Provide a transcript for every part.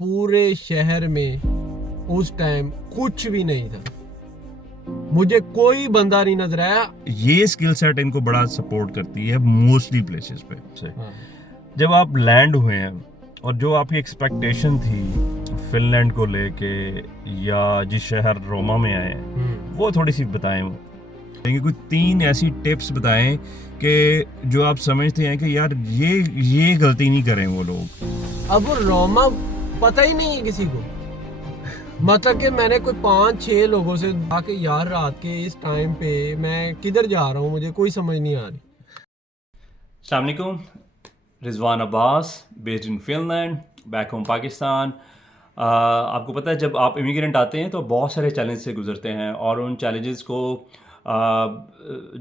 पूरे शहर में उस टाइम कुछ भी नहीं था, मुझे कोई बंदा नहीं नजर आया। ये स्किल सेट इनको बड़ा सपोर्ट करती है मोस्टली प्लेसेस पे से। हाँ। जब आप लैंड हुए हैं और जो आपकी एक्सपेक्टेशन थी फिनलैंड को लेके या जिस शहर रोमा में आए हैं वो थोड़ी सी बताएं। कोई 3 ऐसी टिप्स बताएं कि जो आप समझते हैं कि यार ये गलती नहीं करें वो लोग। अब वो रोमा पता ही नहीं है किसी को, मतलब कि मैंने कोई 5-6 लोगों से आके यार रात के इस टाइम पे मैं किधर जा रहा हूँ मुझे कोई समझ नहीं आ रही। अस्सलाम वालेकुम, Rizwan Abbas based in Finland, back home Pakistan. आपको पता है जब आप इमिग्रेंट आते हैं तो बहुत सारे चैलेंज से गुजरते हैं और उन चैलेंजेस को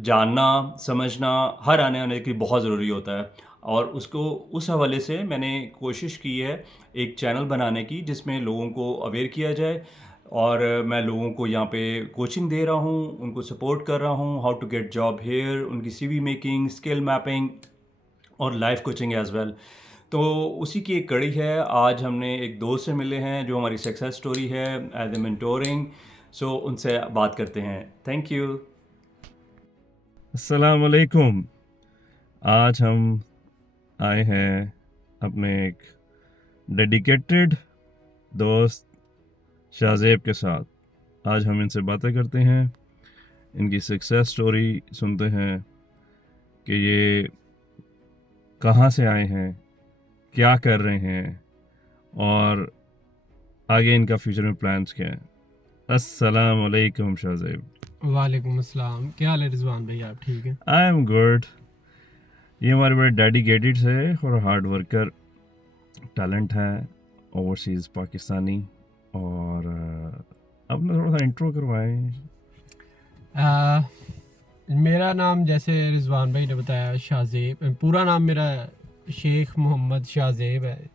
जानना समझना हर आने वाले के लिए बहुत ज़रूरी होता है। और उसको उस हवाले से मैंने कोशिश की है एक चैनल बनाने की जिसमें लोगों को अवेयर किया जाए और मैं लोगों को यहाँ पे कोचिंग दे रहा हूँ, उनको सपोर्ट कर रहा हूँ, how to get job here, उनकी CV मेकिंग, स्किल मैपिंग और लाइफ कोचिंग एज वेल। तो उसी की एक कड़ी है। आज हमने एक दोस्त से मिले हैं जो हमारी सक्सेस स्टोरी है एज ए मेंटोरिंग। सो उनसे बात करते हैं। Thank you. अस्सलाम वालेकुम। आज हम आए हैं अपने एक डेडिकेटेड दोस्त शाहजेब के साथ। आज हम इनसे बातें करते हैं, इनकी सक्सेस स्टोरी सुनते हैं कि ये कहाँ से आए हैं, क्या कर रहे हैं और आगे इनका फ्यूचर में प्लान्स क्या है। अस्सलाम वालेकुम शाहजेब। वालेकुम अस्सलाम, क्या हाल है रिजवान भाई, आप ठीक हैं? I am good. ये हमारे बड़े डेडिकेटेड है और हार्ड वर्कर टैलेंट है, ओवरसीज पाकिस्तानी। और अपना थोड़ा सा इंट्रो करवाएं। मेरा नाम जैसे रिजवान भाई ने बताया शाहजेब, पूरा नाम मेरा शेख मोहम्मद शाहजेब है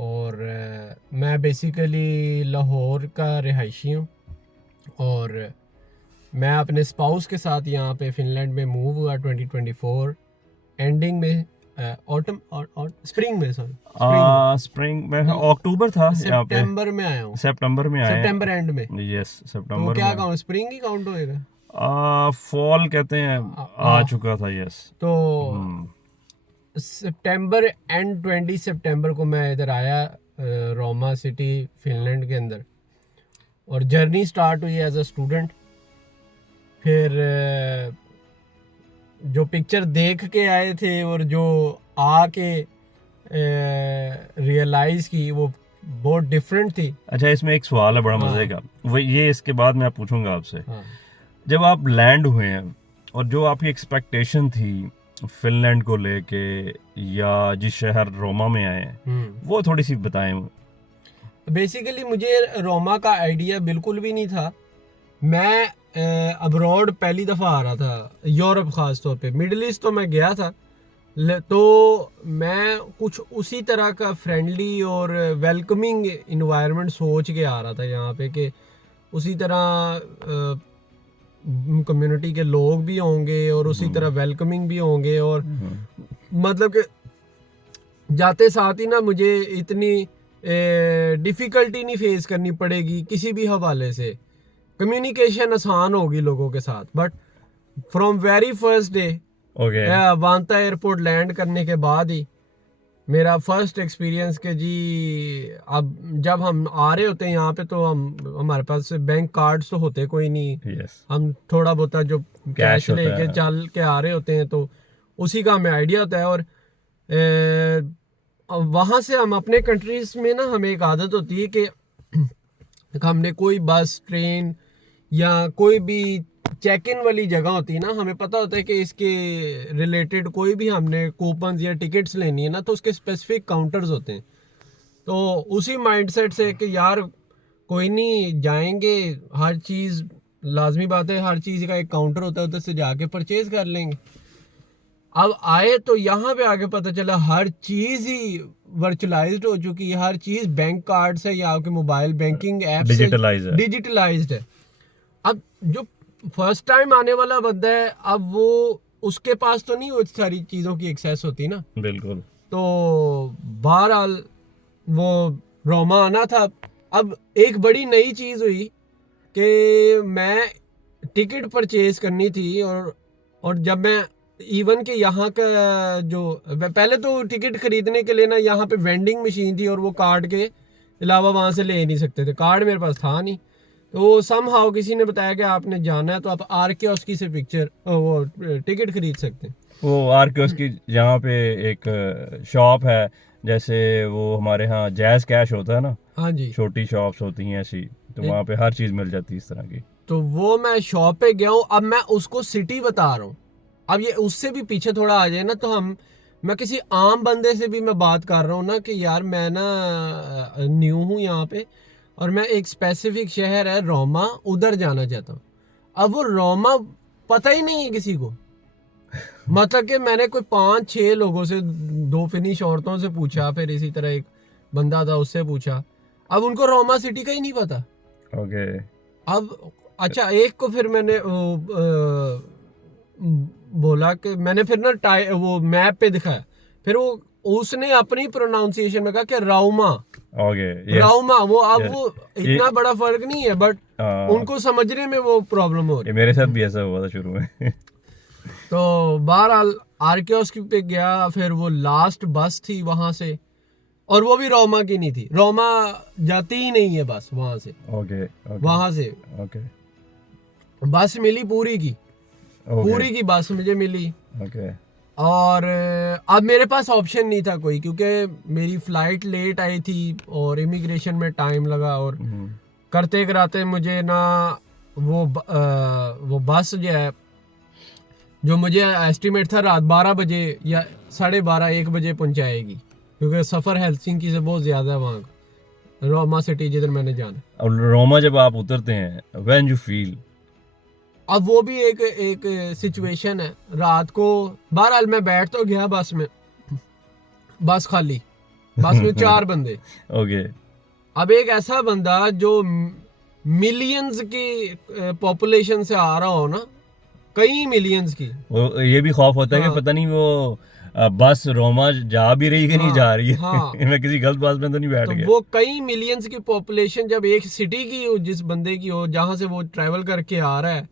और मैं बेसिकली लाहौर का रिहायशी हूँ और मैं अपने स्पाउस के साथ यहाँ पे फिनलैंड में मूव हुआ 2024 एंडिंग में, ऑटम और स्प्रिंग में, सॉरी स्प्रिंग में अक्टूबर था यहाँ पे। सितंबर में आया हूँ, सितंबर में आए, सितंबर एंड में। यस तो सितंबर क्या में। काउंट, स्प्रिंग ही काउंट होएगा? फॉल कहते हैं, आ चुका था। यस। तो सितंबर एंड 20 सितंबर को मैं इधर आया रोमा सिटी फिनलैंड के अंदर और जर्नी स्टार्ट हुई एज अ स्टूडेंट। फिर जो पिक्चर देख के आए थे और जो आके रियलाइज की वो बहुत डिफरेंट थी। अच्छा, इसमें एक सवाल है बड़ा मजे का, वो ये इसके बाद मैं पूछूंगा आपसे। जब आप लैंड हुए हैं और जो आपकी एक्सपेक्टेशन थी फिनलैंड को लेके या जिस शहर रोमा में आए हैं वो थोड़ी सी बताएं। बेसिकली मुझे रोमा का आइडिया बिल्कुल भी नहीं था। मैं अब्रॉड पहली दफ़ा आ रहा था, यूरोप ख़ास तौर पे। मिडल ईस्ट तो मैं गया था, तो मैं कुछ उसी तरह का फ्रेंडली और वेलकमिंग इन्वायरमेंट सोच के आ रहा था यहाँ पे कि उसी तरह कम्युनिटी के लोग भी होंगे और उसी तरह वेलकमिंग भी होंगे और मतलब कि जाते साथ ही ना मुझे इतनी डिफ़िकल्टी नहीं फेस करनी पड़ेगी किसी भी हवाले से, कम्युनिकेशन आसान होगी लोगों के साथ। But from very first day वांता airport land करने के बाद ही मेरा फर्स्ट एक्सपीरियंस के जी, अब जब हम आ रहे होते हैं यहाँ पे तो हमारे पास बैंक कार्ड्स तो होते कोई नहीं। हम थोड़ा बहुत जो कैश लेके चल के आ रहे होते हैं तो उसी का हमें आइडिया होता है। और वहाँ से हम अपने कंट्रीज में ना हमें एक आदत होती है कि हमने कोई बस ट्रेन या कोई भी चेक इन वाली जगह होती है ना, हमें पता होता है कि इसके रिलेटेड कोई भी हमने कूपन्स या टिकट्स लेनी है ना तो उसके स्पेसिफिक काउंटर्स होते हैं। तो उसी माइंडसेट से कि यार कोई नहीं, जाएंगे, हर चीज़ लाजमी बात है, हर चीज़ का एक काउंटर होता है, उधर से जाके परचेज कर लेंगे। अब आए तो यहाँ पे आगे पता चला हर चीज़ ही वर्चुअलाइज्ड हो चुकी है, हर चीज़ बैंक कार्ड से या आपके मोबाइल बैंकिंग ऐप से डिजिटलाइज्ड है। अब जो फर्स्ट टाइम आने वाला बंदा है, अब वो उसके पास तो नहीं वो सारी चीज़ों की एक्सेस होती ना। बिल्कुल। तो बहरहाल वो रोमा आना था। अब एक बड़ी नई चीज़ हुई कि मैं टिकट परचेज करनी थी, और जब मैं इवन के यहाँ का जो पहले तो टिकट खरीदने के लिए ना यहाँ पे वेंडिंग मशीन थी, और वो कार्ड के अलावा वहाँ से ले नहीं सकते थे, कार्ड मेरे पास था नहीं। तो समहाउ किसी ने बताया कि आपने जाना है तो आप आर के उसकी से पिक्चर वो टिकट खरीद सकते हैं। वो आर के उसकी जहाँ पे एक शॉप है, जैसे वो हमारे यहाँ जैज़ कैश होता है ना, हाँ जी। छोटी शॉप्स होती हैं ऐसी, तो वहाँ पे हर चीज़ मिल जाती है इस तरह की। तो वो मैं शॉप पे गया हूँ। अब मैं उसको सिटी बता रहा हूँ। अब ये उससे भी पीछे थोड़ा आ जाए ना, तो मैं किसी आम बंदे से भी मैं बात कर रहा हूँ ना कि यार मैं ना न्यू हूँ यहाँ पे, और मैं एक स्पेसिफिक शहर है रोमा, उधर जाना चाहता हूँ। अब वो रोमा पता ही नहीं है किसी को। मतलब कि मैंने कोई 5-6 लोगों से, 2 फिनिश औरतों से पूछा, फिर इसी तरह एक बंदा था उससे पूछा। अब उनको रोमा सिटी का ही नहीं पता। ओके। अब अच्छा, एक को फिर मैंने बोला कि मैंने फिर ना वो मैप पे दिखाया, फिर वो उसने अपनी प्रोनाउंसिएशन में कहा कि राउमा। Okay, yes. राउमा वो अब Yes. वो इतना बड़ा फर्क नहीं है, बट उनको समझने में वो प्रॉब्लम हो रही। ये मेरे साथ भी ऐसा हुआ था शुरू में। तो बहरहाल आर्कियोस्क पे गया, फिर वो लास्ट बस थी वहां से, और वो भी रोमा की नहीं थी। रोमा जाती ही नहीं है बस वहां से। ओके, वहां से ओके, बस मिली पूरी की, ओके, पूरी की बस मुझे मिली। ओके, और अब मेरे पास ऑप्शन नहीं था कोई, क्योंकि मेरी फ्लाइट लेट आई थी और इमिग्रेशन में टाइम लगा, और करते कराते मुझे ना वो बस जो है, जो मुझे एस्टिमेट था रात 12 बजे या 12:30-1 बजे पहुंचाएगी, क्योंकि सफ़र हेल्सिंकी से बहुत ज़्यादा है वहाँ का, रोमा सिटी जिधर मैंने जाना। और रोमा जब आप उतरते हैं, व्हेन यू फील? अब वो भी एक सिचुएशन है। रात को बहरहाल मैं बैठ तो गया बस में, बस खाली, बस में 4 बंदे। ओके, अब एक ऐसा बंदा जो मिलियंस की पॉपुलेशन से आ रहा हो ना, कई मिलियंस की। वो ये भी खौफ होता है हाँ। कि पता नहीं वो बस रोमा जा भी रही कि नहीं हाँ, जा रही है। हाँ। मैं किसी गलत बस में तो नहीं बैठ तो गया। वो कई मिलियंस की पॉपुलेशन जब एक सिटी की हो, जिस बंदे की हो, जहां से वो ट्रैवल करके आ रहा है,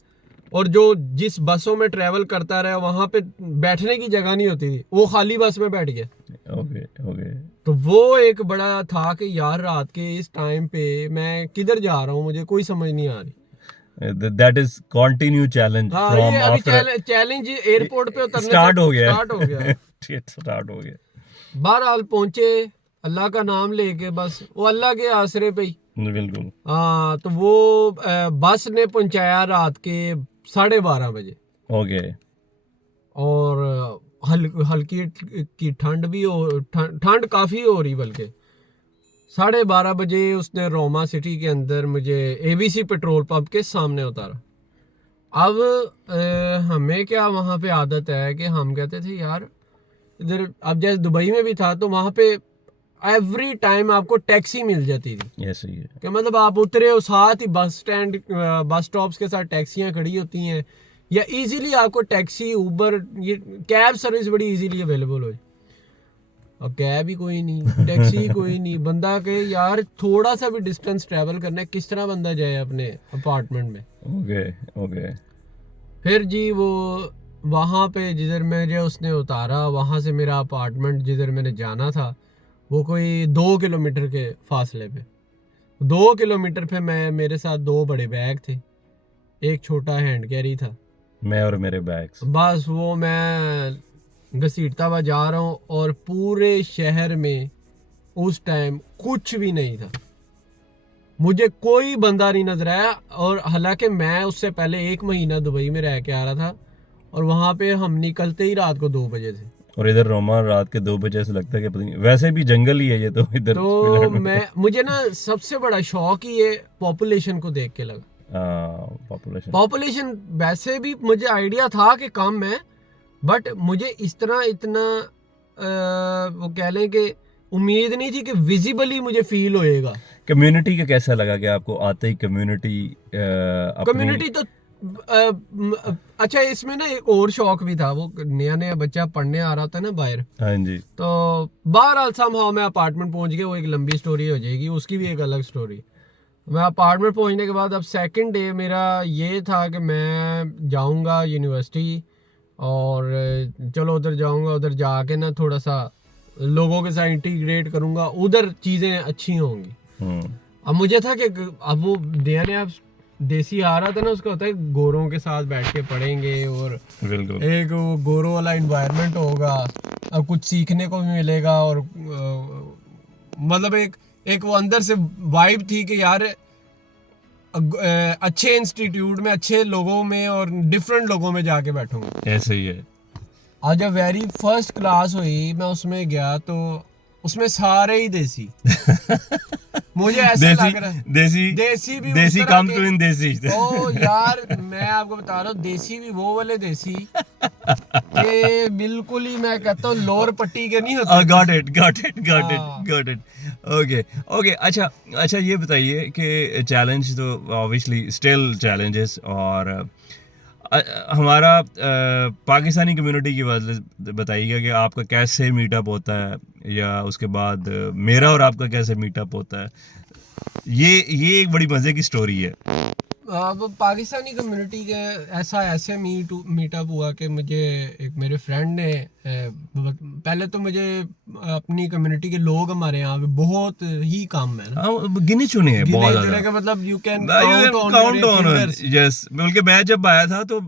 और जो जिस बसों में ट्रैवल करता रहा, वहां पे बैठने की जगह नहीं होती थी, वो खाली बस में बैठ गया। Okay, okay. तो वो एक बड़ा था कि यार रात के इस टाइम पे मैं किधर जा रहा हूँ, मुझे कोई समझ नहीं आ रही। दैट इज कंटिन्यू चैलेंज हाँ, फ्रॉम ये अभी आफ्टर चैलेंज एयरपोर्ट पे उतरने स्टार्ट हो से गया। स्टार्ट हो गया। स्टार्ट हो गया। बहरहाल पहुंचे, अल्लाह का नाम लेके, बस वो अल्लाह के आसरे पे ही। बिल्कुल। हाँ, तो वो बस ने पहुंचाया रात के 12:30 बजे, ओके, और हल्की की ठंड भी हो, ठंड काफी हो रही, बल्कि 12:30 बजे उसने रोमा सिटी के अंदर मुझे एबीसी पेट्रोल पंप के सामने उतारा। अब हमें क्या वहाँ पे आदत है कि हम कहते थे यार इधर, अब जैसे दुबई में भी था तो वहाँ पे एवरी टाइम आपको टैक्सी मिल जाती थी। ये सही है। कि मतलब आप उतरे हो, साथ ही बस स्टैंड, बस स्टॉप्स के साथ टैक्सियाँ खड़ी होती हैं, या इजीली आपको टैक्सी, उबर, ये कैब सर्विस बड़ी इजीली अवेलेबल हो। अब कैब ही कोई नहीं, टैक्सी ही कोई नहीं, बंदा के यार थोड़ा सा भी डिस्टेंस ट्रैवल करना है, किस तरह बंदा जाए अपने अपार्टमेंट में। ओके, ओके, फिर जी वो वहाँ पे जिधर मुझे उसने उतारा, वहाँ से मेरा अपार्टमेंट जिधर मैंने जाना था वो कोई 2 किलोमीटर के फासले पे। 2 किलोमीटर पे मेरे साथ 2 बड़े बैग थे, एक छोटा हैंड कैरी था। मैं और मेरे बैग्स। बस वो मैं घसीटता हुआ जा रहा हूँ, और पूरे शहर में उस टाइम कुछ भी नहीं था, मुझे कोई बंदा नहीं नजर आया। और हालांकि मैं उससे पहले 1 महीना दुबई में रह के आ रहा था, और वहां पे हम निकलते ही रात को 2 बजे थे। और इधर रोमा रात के 2 बजे ऐसे लगता है कि पता नहीं, वैसे भी जंगल ही है ये तो इधर तो फिनलैंड में। मुझे ना सबसे बड़ा शौक ही ये पॉपुलेशन को देख के लगा। पॉपुलेशन वैसे भी मुझे आइडिया था कि कम है, बट मुझे इस तरह इतना वो कह लें कि उम्मीद नहीं थी कि विजिबली मुझे फील होएगा। कम्युनिटी का कैसा लगा कि आपको आते ही कम्युनिटी कम्युनिटी तो अच्छा इसमें ना एक और शौक भी था, वो नया नया बच्चा पढ़ने आ रहा था ना बाहर, हाँ जी। तो बहरहाल समहाउ मैं अपार्टमेंट पहुंच गया, वो एक लंबी स्टोरी हो जाएगी, उसकी भी एक अलग स्टोरी। मैं अपार्टमेंट पहुंचने के बाद अब सेकंड डे मेरा ये था कि मैं जाऊंगा यूनिवर्सिटी, और चलो उधर जाऊंगा, उधर जाके ना थोड़ा सा लोगों के साथ इंटीग्रेट करूंगा, उधर चीज़ें अच्छी होंगी। अब मुझे था कि अब वो नया नया देसी आ रहा था ना, उसका होता है गोरों के साथ बैठ के पढ़ेंगे और बिल्कुल। एक वो गोरों वाला इन्वायरमेंट होगा, अब कुछ सीखने को भी मिलेगा, और मतलब एक वो अंदर से वाइब थी कि यार अच्छे इंस्टीट्यूट में, अच्छे लोगों में और डिफरेंट लोगों में जाके बैठूंगा। ऐसे ही है। आज जब वेरी फर्स्ट क्लास हुई, मैं उसमें गया तो उसमें सारे ही देसी मुझे ऐसा लग रहा है देसी भी देसी उस तरह कम के- टू इन देसी। ओ यार मैं आपको बता रहा हूँ, देसी भी वो वाले देसी कि बिल्कुल ही मैं कहता हूँ लोअर पट्टी के नहीं होते। got it. ओके। अच्छा ये बताइए कि चैलेंज तो ऑब्वियसली स्टिल चैलेंजेस, और हमारा पाकिस्तानी कम्युनिटी की वजह बताइएगा कि आपका कैसे मीटअप होता है, या उसके बाद मेरा और आपका कैसे मीटअप होता है। ये एक बड़ी मज़े की स्टोरी है। अब पाकिस्तानी कम्युनिटी के ऐसे मीटअप हुआ कि मुझे एक मेरे फ्रेंड ने पहले तो मुझे अपनी कम्युनिटी के लोग हमारे यहाँ पे बहुत ही कम है ना, हाँ, गिने चुने हैं बहुत गिने चुने ज़्यादा। का मतलब you can count on yes. बल्कि मैं जब आया था तो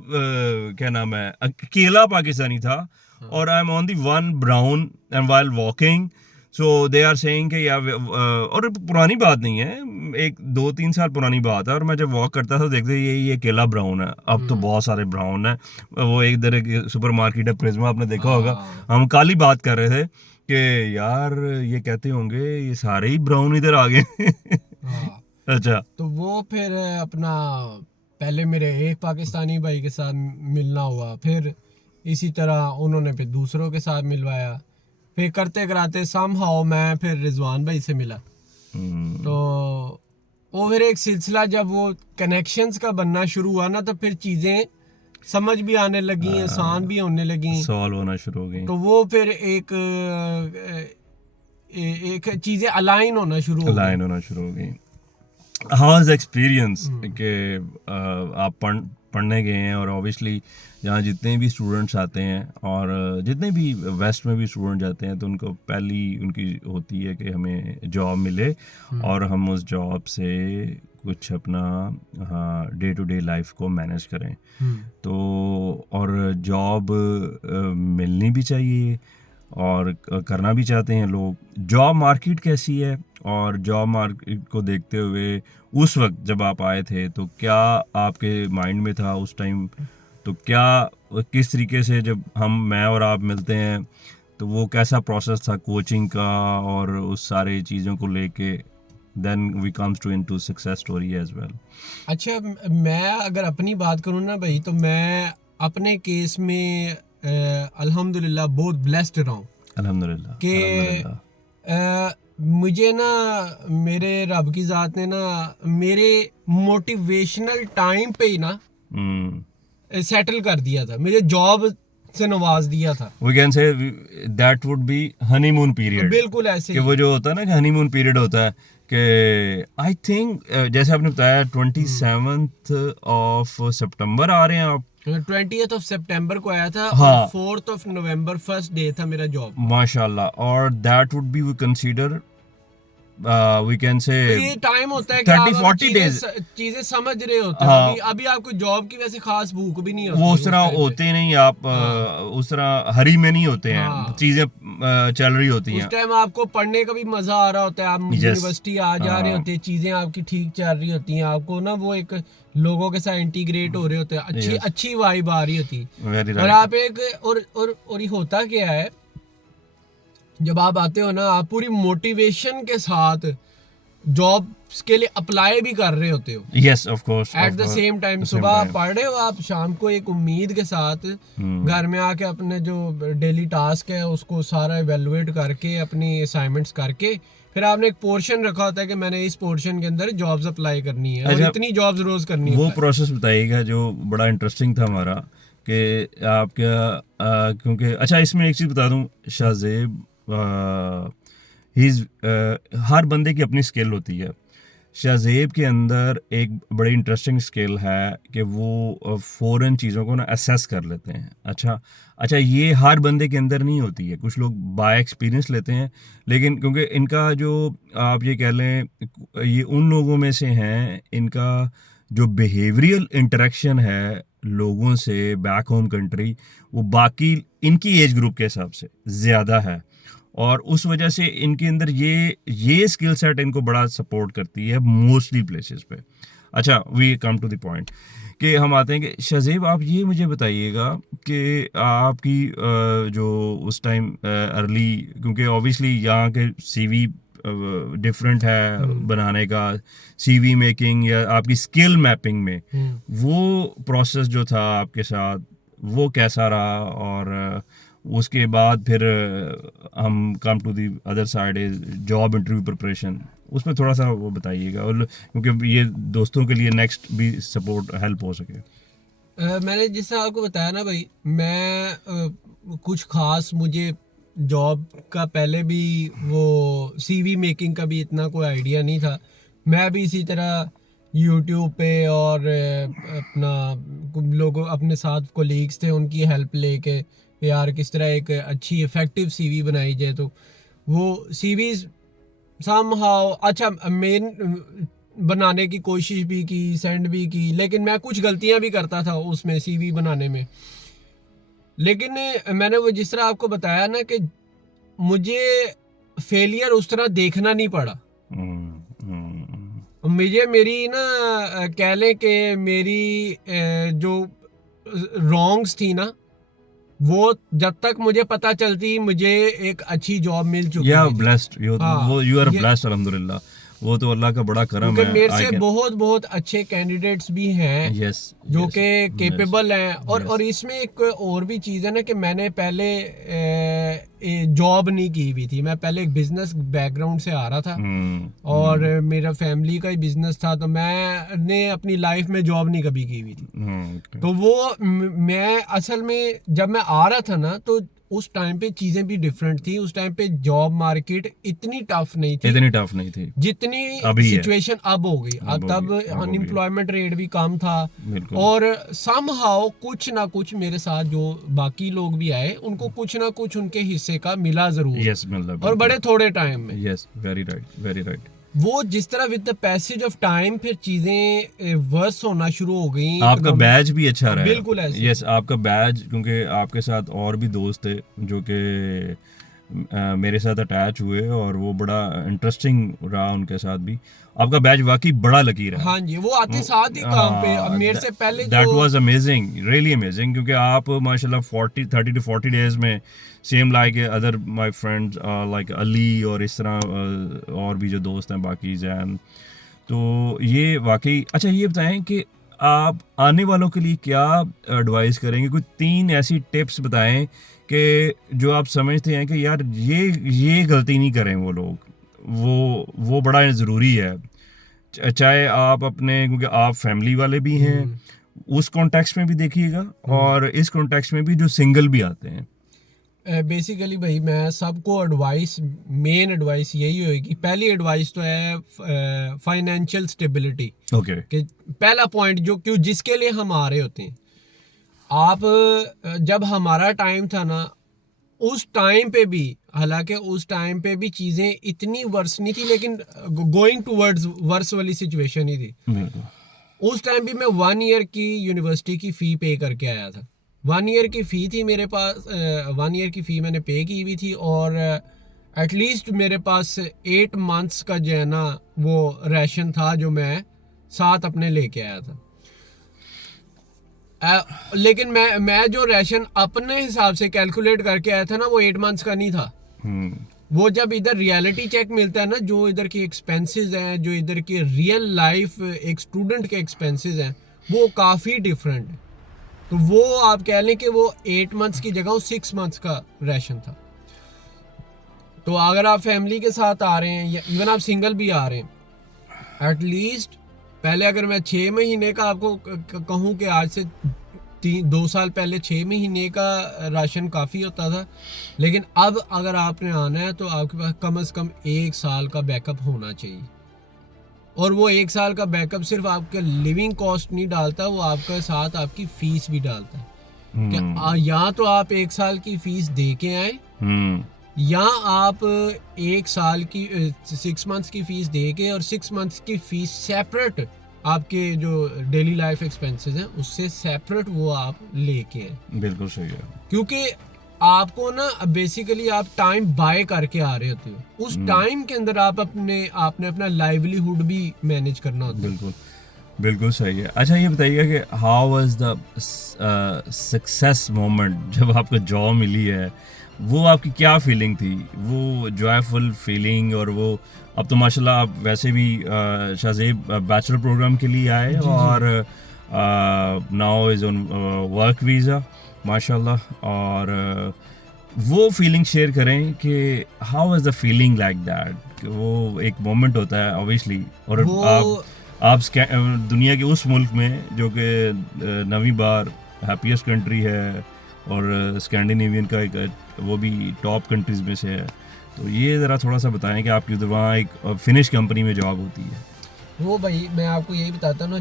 क्या नाम है, अकेला पाकिस्तानी था, और I am on the one brown and while walking, so they are saying कि यार, और पुरानी बात नहीं है, 1-2-3 साल पुरानी बात है, और मैं जब वॉक करता था देखते ये अकेला ब्राउन है। अब तो बहुत सारे ब्राउन है। वो एक इधर एक सुपर मार्केट है प्रिज्मा, आपने देखा होगा। हम कल ही बात कर रहे थे कि यार ये कहते होंगे ये सारे ही ब्राउन इधर आ गए। अच्छा। तो वो फिर अपना पहले मेरे एक पाकिस्तानी भाई के साथ मिलना हुआ, फिर इसी तरह उन्होंने फिर दूसरों के साथ मिलवाया, फिर करते कराते समहाउ मैं फिर रिजवान भाई से मिला। तो वो फिर एक सिलसिला, जब वो कनेक्शंस का बनना शुरू हुआ ना, तो फिर चीज़ें समझ भी आने लगी, आसान भी होने लगी, सॉल्व होना शुरू हो गई। तो वो फिर एक चीज़ें अलाइन होना शुरू हो लाइन होना शुरू हो गई। हाउ इज एक्सपीरियंस कि आप पढ़ने गए हैं, और ऑब्वियसली यहाँ जितने भी स्टूडेंट्स आते हैं, और जितने भी वेस्ट में भी स्टूडेंट जाते हैं, तो उनको पहली उनकी होती है कि हमें जॉब मिले, और हम उस जॉब से कुछ अपना डे टू डे लाइफ को मैनेज करें। तो और जॉब मिलनी भी चाहिए, और करना भी चाहते हैं लोग। जॉब मार्केट कैसी है, और जॉब मार्केट को देखते हुए उस वक्त जब आप आए थे, तो क्या आपके माइंड में था उस टाइम, तो क्या किस तरीके से जब मैं और आप मिलते हैं, तो वो कैसा प्रोसेस था कोचिंग का, और उस सारे चीज़ों को लेके then we comes to into success story as well. अच्छा मैं अगर अपनी बात करूँ ना भाई, तो मैं अपने केस में अल्हम्दुलिल्लाह बहुत ब्लेस्ड रहा हूँ अल्हम्दुलिल्लाह कि मुझे ना मेरे रब की ज़ात ने ना मेरे मोटिवेशनल टाइम पे ही ना सेटल कर दिया था, मुझे जॉब से नवाज दिया था। We can say that would be honeymoon period. बिल्कुल ऐसे कि ही। वो जो होता है ना कि हनीमून पीरियड होता है, कि आई थिंक जैसे आपने बताया 27th ऑफ सितंबर आ रहे हैं आप। 20th ऑफ सितंबर को आया था, हाँ। और 4th of November first day था मेरा जॉब। माशाल्लाह। और that would be we consider we can say ये टाइम होता है कि 30-40 days चीजें समझ रहे होते हैं। हाँ। अभी आपको जॉब की वैसे खास भूख भी नहीं होती वो उस तरह time पे। होते नहीं आप, उस तरह हरी में नहीं होते हैं, हाँ। चीजें चल रही होती उस हैं। टाइम आपको पढ़ने का भी मजा आ रहा होता है, आप Yes. यूनिवर्सिटी आ जा रहे हाँ। होते हैं, चीजें आपकी ठीक चल रही होती हैं, आपको ना वो एक लोगों के साथ इंटीग्रेट हो रहे होते हैं, Yes. अच्छी वाइब आ रही होती है। वेरी और राइट। आप एक और ये होता क्या है, जब आप आते हो ना, आप पूरी मोटिवेशन के साथ जॉब्स के लिए अप्लाई भी कर रहे होते हो yes of course at the same time. सुबह आप पढ़ रहे हो, आप शाम को एक उम्मीद के साथ घर में आके अपने जो डेली टास्क है उसको सारा इवेलुएट करके अपनी असाइनमेंट्स करके फिर आपने एक पोर्शन रखा होता है कि मैंने इस पोर्शन के अंदर जॉब्स अप्लाई करनी है और अच्छा, इतनी जॉब्स रोज करनी है। वो प्रोसेस बताइएगा जो बड़ा इंटरेस्टिंग था हमारा कि आप क्या क्योंकि अच्छा इसमें एक चीज़ बता दूं, शाहजेब हर बंदे की अपनी स्किल होती है। शाहजेब के अंदर एक बड़ी इंटरेस्टिंग स्किल है कि वो फ़ौरन चीज़ों को ना असेस कर लेते हैं। अच्छा ये हर बंदे के अंदर नहीं होती है, कुछ लोग बाय एक्सपीरियंस लेते हैं, लेकिन क्योंकि इनका जो आप ये कह लें ये उन लोगों में से हैं इनका जो बिहेवियरल इंटरेक्शन है लोगों से बैक होम कंट्री वो बाकी इनकी एज ग्रुप के हिसाब से ज़्यादा है और उस वजह से इनके अंदर ये स्किल सेट इनको बड़ा सपोर्ट करती है मोस्टली प्लेसेस पे। अच्छा we come to the point कि हम आते हैं कि शाहजेब आप ये मुझे बताइएगा कि आपकी जो उस टाइम अर्ली, क्योंकि ऑब्वियसली यहाँ के सीवी डिफरेंट है बनाने का, सीवी मेकिंग या आपकी स्किल मैपिंग में वो प्रोसेस जो था आपके साथ वो कैसा रहा, और उसके बाद फिर हम come to the other side is job interview preparation, उसमें थोड़ा सा वो बताइएगा और क्योंकि ये दोस्तों के लिए नेक्स्ट भी सपोर्ट हेल्प हो सके। मैंने जिस तरह आपको बताया ना भाई, मैं कुछ खास मुझे जॉब का पहले भी वो सीवी मेकिंग का भी इतना कोई आइडिया नहीं था। मैं भी इसी तरह यूट्यूब पे और अपना लोगों अपने साथ कोलीग्स थे उनकी हेल्प लेके यार किस तरह एक अच्छी इफेक्टिव सीवी बनाई जाए, तो वो सीवीज समहाउ अच्छा मेन बनाने की कोशिश भी की, सेंड भी की, लेकिन मैं कुछ गलतियां भी करता था उसमें सीवी बनाने में। लेकिन मैंने वो जिस तरह आपको बताया ना कि मुझे फेलियर उस तरह देखना नहीं पड़ा। मुझे मेरी ना कह लें कि मेरी जो रॉन्ग्स थी ना वो जब तक मुझे पता चलती मुझे एक अच्छी जॉब मिल चुकी या थी। ब्लेस्ड यू आर ब्लेस्ड अल्हम्दुलिल्लाह, वो तो अल्लाह का बड़ा करम है। मेरे से बहुत अच्छे कैंडिडेट्स भी हैं जो कि केपेबल हैं और इसमें एक और भी चीज़ है ना कि मैंने पहले जॉब नहीं की हुई थी। मैं पहले एक बिजनेस बैकग्राउंड से आ रहा था और मेरा फैमिली का ही बिजनेस था, तो मैंने अपनी लाइफ में जॉब नहीं कभी की हुई थी। तो वो मैं असल में जब मैं आ रहा था ना तो उस टाइम पे चीजें भी डिफरेंट थी। उस टाइम पे जॉब मार्केट इतनी टफ नहीं थी जितनी सिचुएशन अब हो गई। अब तब अनएम्प्लॉयमेंट रेट भी कम था और समहाउ कुछ ना कुछ मेरे साथ जो बाकी लोग भी आए उनको कुछ ना कुछ उनके हिस्से का मिला जरूर और बड़े थोड़े टाइम में। Yes very right. वो जिस तरह with the passage of time फिर चीजें वर्स होना शुरू हो गई। आपका बैच भी अच्छा रहा, बिल्कुल ऐसे। यस आपका बैच, क्योंकि आपके साथ और भी दोस्त थे जो कि मेरे साथ अटैच हुए और वो बड़ा इंटरेस्टिंग रहा, उनके साथ भी आपका बैच वाकई बड़ा लकी रहा। हाँ जी, वो आते साथ ही काम पे मेरे से पहले that was amazing, really amazing, क्योंकि आप माशाल्लाह 30 to 40 डेज में same like other my friends like Ali और इस तरह और भी जो दोस्त हैं बाकी जैन, तो ये वाकई अच्छा। ये बताएं कि आप आने वालों के लिए क्या एडवाइस करेंगे, कोई 3 ऐसी टिप्स बताएं कि जो आप समझते हैं कि यार ये गलती नहीं करें वो लोग, वो बड़ा ज़रूरी है, चाहे आप अपने, क्योंकि आप फैमिली वाले भी हैं उस कॉन्टेक्स्ट में भी देखिएगा और इस कॉन्टेक्स्ट में भी जो सिंगल भी आते हैं। बेसिकली भाई मैं सबको मेन एडवाइस यही होगी। पहली एडवाइस तो है फाइनेंशियल स्टेबिलिटी। ओके कि पहला पॉइंट जो क्यों जिसके लिए हम आ रहे होते हैं, आप जब हमारा टाइम था ना उस टाइम पे भी, हालांकि उस टाइम पे भी चीजें इतनी वर्स नहीं थी लेकिन गोइंग टूवर्ड्स वर्स वाली सिचुएशन ही थी। उस टाइम भी मैं 1 ईयर की यूनिवर्सिटी की फी पे करके आया था। 1 ईयर की फी थी मेरे पास, 1 ईयर की फी मैंने पे की हुई थी और एटलीस्ट मेरे पास 8 मंथ्स का जो है ना वो राशन था जो मैं साथ अपने लेके आया था। लेकिन मैं जो राशन अपने हिसाब से कैलकुलेट करके आया था ना वो 8 मंथ्स का नहीं था। वो जब इधर रियलिटी चेक मिलता है ना, जो इधर की एक्सपेंसेस हैं, जो इधर की रियल लाइफ एक स्टूडेंट के एक्सपेंसेस हैं, वो काफ़ी डिफरेंट है। तो वो आप कह लें कि वो 8 मंथ्स की जगह 6 मंथ्स का राशन था। तो अगर आप फैमिली के साथ आ रहे हैं या इवन आप सिंगल भी आ रहे हैं, एटलीस्ट पहले अगर मैं 6 महीने का आपको कहूँ कि आज से 2 साल पहले 6 महीने का राशन काफ़ी होता था, लेकिन अब अगर आपने आना है तो आपके पास कम से कम 1 साल का बैकअप होना चाहिए। और वो 1 साल का बैकअप सिर्फ आपके लिविंग कॉस्ट नहीं डालता, वो आपके साथ आपकी फीस भी डालता है कि या तो आप 1 साल की फीस दे के आए, या आप 1 साल की 6 मंथ्स की फीस दे के और 6 मंथ्स की फीस सेपरेट आपके जो डेली लाइफ एक्सपेंसेस हैं उससे सेपरेट वो आप लेके आए। बिल्कुल सही है। क्योंकि आपको ना बेसिकली आप टाइम बाय करके आ रहे होते हो, उस टाइम के अंदर आपने अपना लाइवलीहुड भी मैनेज करना होता है। बिल्कुल बिल्कुल सही है। अच्छा ये बताइएगा कि how was the success moment जब आपको जॉब मिली है, वो आपकी क्या फीलिंग थी? वो जॉयफुल फीलिंग, और वो अब तो माशाल्लाह आप वैसे भी शाहजेब बैचलर प्रोग्राम के लिए आए और now is on work visa माशाल्लाह, और वो फीलिंग शेयर करें कि how was the feeling like that. वो एक मोमेंट होता है ऑब्वियसली, और आप दुनिया के उस मुल्क में जो कि 9वीं बार हैप्पीएस्ट कंट्री है और स्कैंडिनेवियन का एक वो भी टॉप कंट्रीज़ में से है, तो ये ज़रा थोड़ा सा बताएं कि आपकी उधर वहाँ एक फिनिश कंपनी में जॉब होती है। वो भाई मैं आपको यही बताता हूँ ना,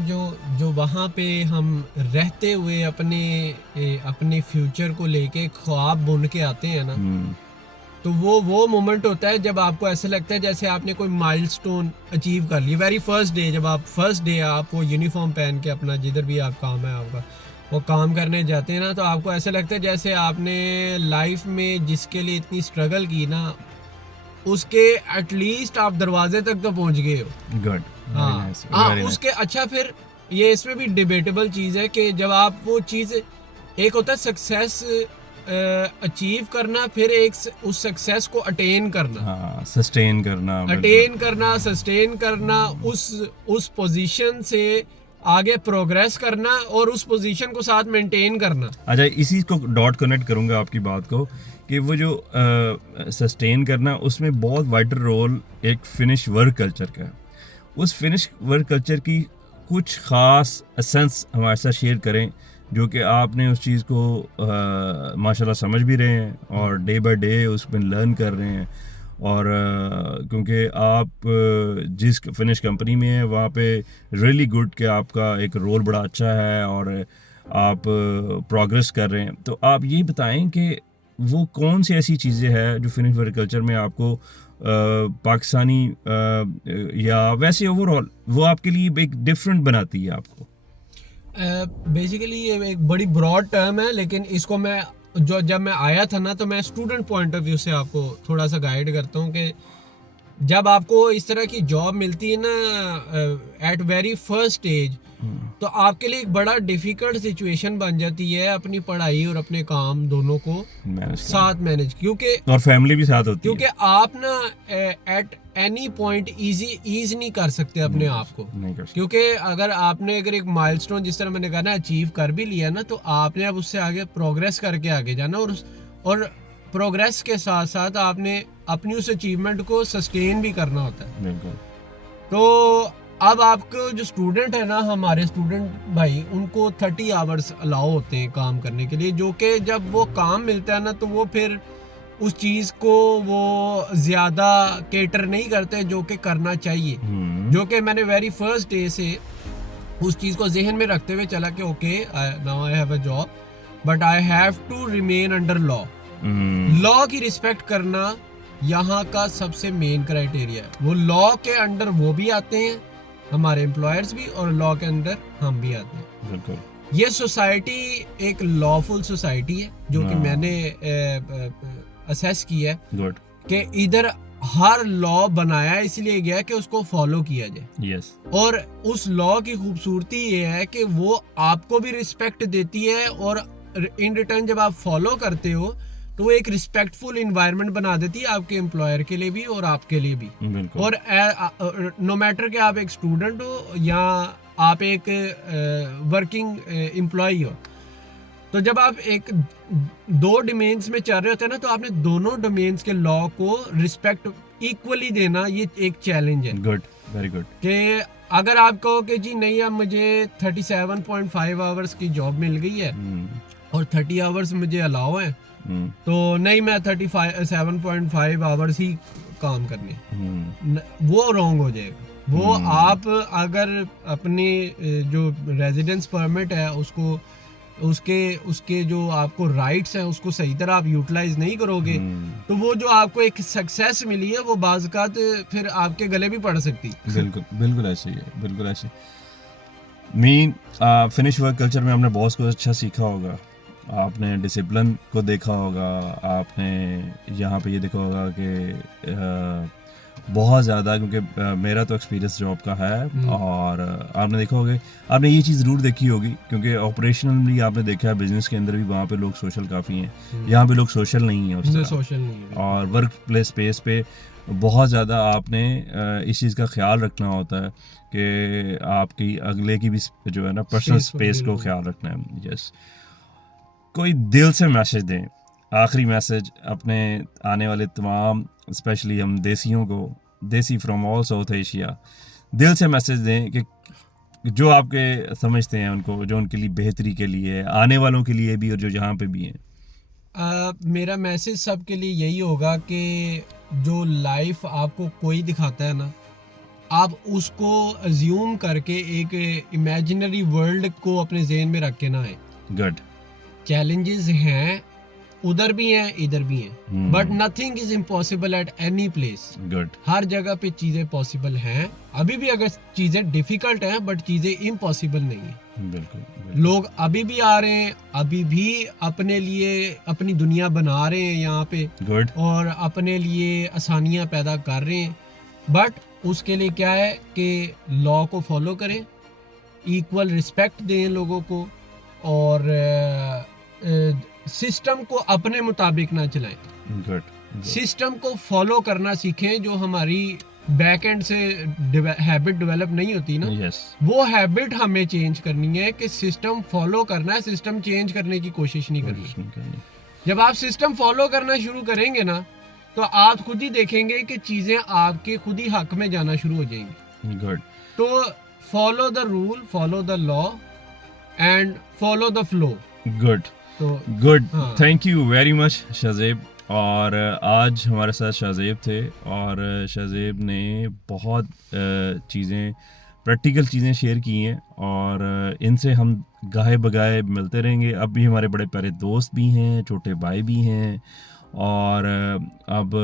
जो वहाँ पे हम रहते हुए अपने फ्यूचर को लेके ख्वाब बुन के आते हैं ना, तो वो मोमेंट होता है जब आपको ऐसा लगता है जैसे आपने कोई माइलस्टोन अचीव कर लिया। वेरी फर्स्ट डे, जब आप फर्स्ट डे आप वो यूनिफॉर्म पहन के अपना जिधर भी आप काम है आपका वो काम करने जाते हैं ना, तो आपको ऐसा लगता है जैसे आपने लाइफ में जिसके लिए इतनी स्ट्रगल की ना, उसके एटलीस्ट आप दरवाजे तक तो पहुंच गए हो। गुड, हाँ उसके अच्छा फिर ये इसमें भी डिबेटेबल चीज़ है कि जब आप वो चीज़, एक होता है सक्सेस अचीव करना, फिर एक उस सक्सेस को अटेन करना, सस्टेन करना, उस पोजीशन से आगे प्रोग्रेस करना और उस पोजीशन को साथ मेंटेन करना। अच्छा इसी को डॉट कनेक्ट करूंगा आपकी बात को कि वो जो सस्टेन करना, उसमें बहुत वाइटर रोल एक फिनिश वर्क कल्चर का है। उस फिनिश वर्क कल्चर की कुछ ख़ास एसेंस हमारे साथ शेयर करें, जो कि आपने उस चीज़ को माशाल्लाह समझ भी रहे हैं और डे बाय डे उसमें लर्न कर रहे हैं, और क्योंकि आप जिस फिनिश कंपनी में हैं वहाँ पे रियली गुड कि आपका एक रोल बड़ा अच्छा है और आप प्रोग्रेस कर रहे हैं। तो आप ये बताएं कि वो कौन सी ऐसी चीज़ें हैं जो फिनिश वर्क कल्चर में आपको पाकिस्तानी या वैसे ओवरऑल वो आपके लिए एक डिफरेंट बनाती है आपको? बेसिकली ये एक बड़ी ब्रॉड टर्म है, लेकिन इसको मैं जब मैं आया था ना, तो मैं स्टूडेंट पॉइंट ऑफ व्यू से आपको थोड़ा सा गाइड करता हूँ कि जब आपको इस तरह की जॉब मिलती है ना एट वेरी फर्स्ट स्टेज, तो आपके लिए एक बड़ा डिफिकल्ट सिचुएशन बन जाती है अपनी पढ़ाई और अपने काम दोनों को साथ मैनेज, क्योंकि और फैमिली भी साथ होती है, क्योंकि आप ना एट एनी पॉइंट ईज नहीं कर सकते अपने आप को, क्योंकि अगर एक माइलस्टोन जिस तरह मैंने कहा ना अचीव कर भी लिया ना, तो आपने अब उससे आगे प्रोग्रेस करके आगे जाना, और प्रोग्रेस के साथ साथ आपने अपनी उस अचीवमेंट को सस्टेन भी करना होता है। तो अब आपको जो स्टूडेंट है ना, हमारे स्टूडेंट भाई, उनको 30 आवर्स अलाउ होते हैं काम करने के लिए, जो कि जब वो काम मिलता है ना, तो वो फिर उस चीज़ को वो ज़्यादा केटर नहीं करते जो कि करना चाहिए, जो कि मैंने वेरी फर्स्ट डे से उस चीज़ को जहन में रखते हुए चला कि okay now I have a job but I have to remain under law. Law की रिस्पेक्ट करना यहाँ का सबसे मेन क्राइटेरिया है। वो लॉ के अंडर वो भी आते हैं, हमारे एम्प्लॉयर्स भी, और लॉ के अंदर हम भी आते हैं। बिल्कुल। ये सोसाइटी एक लॉफुल सोसाइटी है, जो कि मैंने असेस किया है कि इधर हर लॉ बनाया इसलिए गया कि उसको फॉलो किया जाए। यस। और उस लॉ की खूबसूरती ये है कि वो आपको भी रिस्पेक्ट देती है, और इन रिटर्न जब आप फॉलो करते हो तो वो एक रिस्पेक्टफुल इन्वायरमेंट बना देती है आपके एम्प्लॉयर के लिए भी और आपके लिए भी। बिल्कुल। और नो मैटर कि आप एक स्टूडेंट हो या आप एक वर्किंग एम्प्लॉय हो, तो जब आप एक दो डोमेन्स में चल रहे होते हैं ना, तो आपने दोनों डोमेन्स के लॉ को रिस्पेक्ट इक्वली देना, ये एक चैलेंज है। Good, very good. कि अगर आप कहो कि जी नहीं, अब मुझे 37.5 आवर्स की जॉब मिल गई है और 30 आवर्स मुझे अलाउ है, तो नहीं, मैं 37.5 आवर्स ही काम करने, वो रॉन्ग हो जाएगा। वो आप अगर अपनी जो रेजिडेंस परमिट है उसको, उसके जो आपको राइट्स हैं उसको सही तरह आप यूटिलाइज नहीं करोगे, तो वो जो आपको एक सक्सेस मिली है वो बाज़-औक़ात फिर आपके गले भी पड़ सकती। बिल्कुल, बिल्कुल ऐसे ही है, बिल्कुल ऐसे। मीन फिनिश वर्क कल्चर में आपने बॉस को अच्छा सीखा होगा, आपने डिसिप्लिन को देखा होगा, आपने यहाँ पे ये देखा होगा कि बहुत ज़्यादा, क्योंकि मेरा तो एक्सपीरियंस जॉब का है, और आपने देखा होगा, आपने ये चीज़ ज़रूर देखी होगी, क्योंकि ऑपरेशनली आपने देखा है बिजनेस के अंदर भी वहाँ पे लोग सोशल काफ़ी हैं, यहाँ पे लोग सोशल नहीं हैं उस तरह। सोशल नहीं है। और वर्क प्लेस स्पेस पे बहुत ज़्यादा आपने इस चीज़ का ख्याल रखना होता है कि आपकी अगले की भी जो है ना पर्सनल स्पेस को ख्याल रखना है। यस, कोई दिल से मैसेज दें, आखिरी मैसेज अपने आने वाले तमाम, स्पेशली हम देसियों को, देसी फ्रॉम ऑल साउथ एशिया, दिल से मैसेज दें कि जो आपके समझते हैं उनको, जो उनके लिए बेहतरी के लिए, आने वालों के लिए भी और जो जहाँ पे भी हैं। मेरा मैसेज सबके लिए यही होगा कि जो लाइफ आपको कोई दिखाता है ना, आप उसको अज्यूम करके एक इमेजिनरी वर्ल्ड को अपने ज़हन में रख के ना आए। गुड। चैलेंजेस हैं, उधर भी हैं इधर भी हैं, but nothing is impossible at any place. Good. हर जगह पे चीज़ें पॉसिबल हैं, अभी भी अगर चीज़ें डिफिकल्ट हैं बट चीज़ें इम्पॉसिबल नहीं है। बिल्कुल। लोग अभी भी आ रहे हैं, अभी भी अपने लिए अपनी दुनिया बना रहे हैं यहाँ पे, गुड। और और अपने लिए आसानियाँ पैदा कर रहे हैं, बट उसके लिए क्या है कि लॉ को फॉलो करें, इक्वल रिस्पेक्ट दें लोगों को, और सिस्टम को अपने मुताबिक ना चलाएं। गुड। सिस्टम को फॉलो करना सीखें, जो हमारी बैक एंड से हैबिट डेवलप नहीं होती ना, यस, वो हैबिट हमें चेंज करनी है कि सिस्टम फॉलो करना है, सिस्टम चेंज करने की कोशिश नहीं करनी। जब आप सिस्टम फॉलो करना शुरू करेंगे ना, तो आप खुद ही देखेंगे कि चीज़ें आपके खुद ही हक में जाना शुरू हो जाएंगी। गुड। तो follow the rule, follow the law and follow the flow. Good. तो गुड, हाँ। Thank you very much Shahzeb. और आज हमारे साथ शाज़ेब थे, और शाज़ेब ने बहुत चीज़ें, प्रैक्टिकल चीज़ें शेयर की हैं, और इनसे हम गाहे बगाए मिलते रहेंगे। अब भी हमारे बड़े प्यारे दोस्त भी हैं, छोटे भाई भी हैं, और अब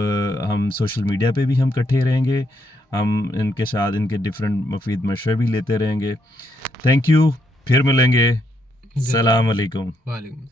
हम सोशल मीडिया पे भी हम इकट्ठे रहेंगे, हम इनके साथ इनके डिफरेंट मुफीद मशवरे भी लेते रहेंगे। थैंक यू, फिर मिलेंगे। सलाम अलैकुम। वालेकुम।